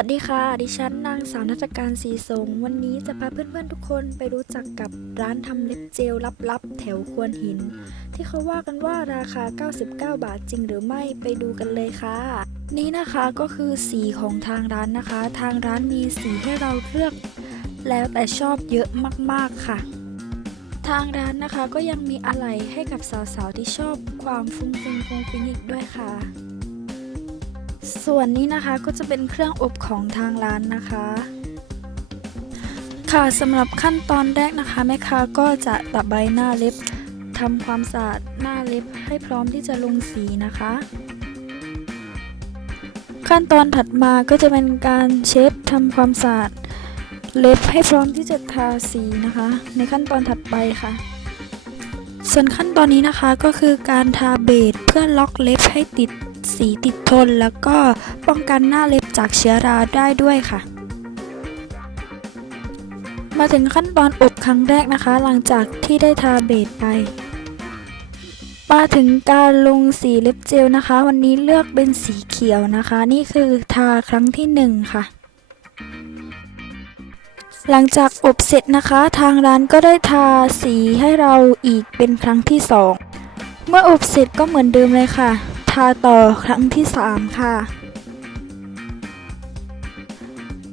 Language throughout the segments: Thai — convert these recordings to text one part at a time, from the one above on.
วัสดีค่ะ ดิฉันนางสาวนัฐการสีสง วันนี้จะพาเพื่อนๆทุกคนไปรู้จักกับร้านทำเล็บเจลลับๆ แถวควนหิน ที่เขาว่ากันว่าราคา 99 บาทจริงหรือไม่ไปดูกันเลยค่ะ นี่นะคะก็คือสีของทางร้านนะคะ ทางร้านมีสีให้เราเลือก แล้วแต่ชอบเยอะมากๆค่ะ ทางร้านนะคะก็ยังมีอะไหล่ให้กับสาวๆที่ชอบความฟุ้งฟิ้งฟุ้งฟิ้งอีกด้วยค่ะ ส่วนนี้นะคะก็จะเป็นเครื่องอบของทางร้านนะคะ ค่ะสำหรับขั้นตอนแรกนะคะแม่ค้าก็จะตะไบหน้าเล็บทำความสะอาดหน้าเล็บให้พร้อมที่จะลงสีนะคะ ขั้นตอนถัดมาก็จะเป็นการเช็ดทำความสะอาดเล็บให้พร้อมที่จะทาสีนะคะ ในขั้นตอนถัดไปค่ะ ส่วนขั้นตอนนี้นะคะก็คือการทาเบสเพื่อล็อกเล็บให้ติด สีติดทน แล้วก็ป้องกันหน้าเล็บจากเชื้อราได้ด้วยค่ะ มาถึงขั้นตอนอบครั้งแรกนะคะ หลังจากที่ได้ทาเบสไป มาถึงการลงสีเล็บเจลนะคะ วันนี้เลือกเป็นสีเขียวนะคะ นี่คือทาครั้งที่หนึ่งค่ะหลังจากอบเสร็จนะคะ ทางร้านก็ได้ทาสีให้เราอีกเป็นครั้งที่สองเมื่ออบเสร็จก็เหมือนเดิมเลยค่ะาต่อครั้งที่สามค่ะ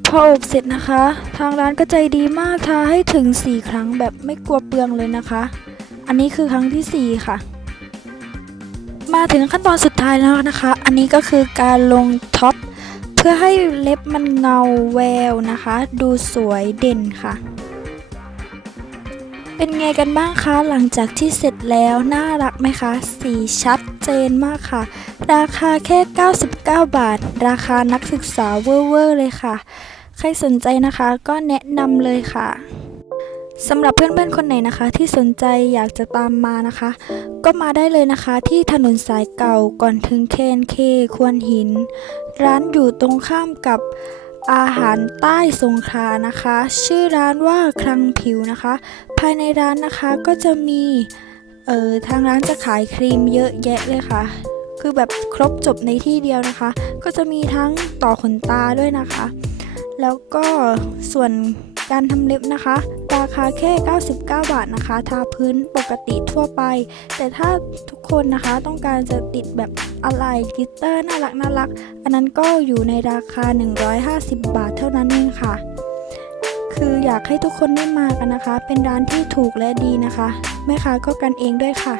พออบเสร็จนะคะ ทางร้านก็ใจดีมากทาให้ถึง 4 ครั้งแบบไม่กลัวเปลืองเลยนะคะ อันนี้คือครั้งทีสี่4 ค่ะ มาถึงขั้นตอนสุดท้ายแล้วนะคะ อันนี้ก็คือการลงท็อปเพื่อให้เล็บมันเงาแววนะคะ ดูสวยเด่นค่ะ เป็นไงกันบ้างคะหลังจากที่เสร็จแล้วน่ารักไหมคะ สีชัดเจนมากค่ะ ราคาแค่ 99 บาท ราคานักศึกษาเวอร์ๆเลยค่ะ ใครสนใจนะคะก็แนะนำเลยค่ะสำหรับเพื่อนๆคนไหนนะคะ ที่สนใจอยากจะตามมานะคะ ก็มาได้เลยนะคะที่ถนนสายเก่าก่อนถึงเคนเคควรหิน ร้านอยู่ตรงข้ามกับ อาหารใต้สงขลานะคะ ชื่อร้านว่าคลังผิวนะคะ ภายในร้านนะคะก็จะมีเอ่อทางร้านจะขายครีมเยอะแยะเลยค่ะ คือแบบครบจบในที่เดียวนะคะ ก็จะมีทั้งต่อขนตาด้วยนะคะ แล้วก็ส่วน การทำเล็บนะคะ ราคาแค่ 99 บาทนะคะ ทาพื้นปกติทั่วไป แต่ถ้าทุกคนนะคะต้องการจะติดแบบอะไรกลิตเตอร์น่ารักน่ารัก อันนั้นก็อยู่ในราคา 150 บาทเท่านั้นเองค่ะ คืออยากให้ทุกคนได้มากันนะคะ เป็นร้านที่ถูกและดีนะคะ แม่ค้าก็กันเองด้วยค่ะ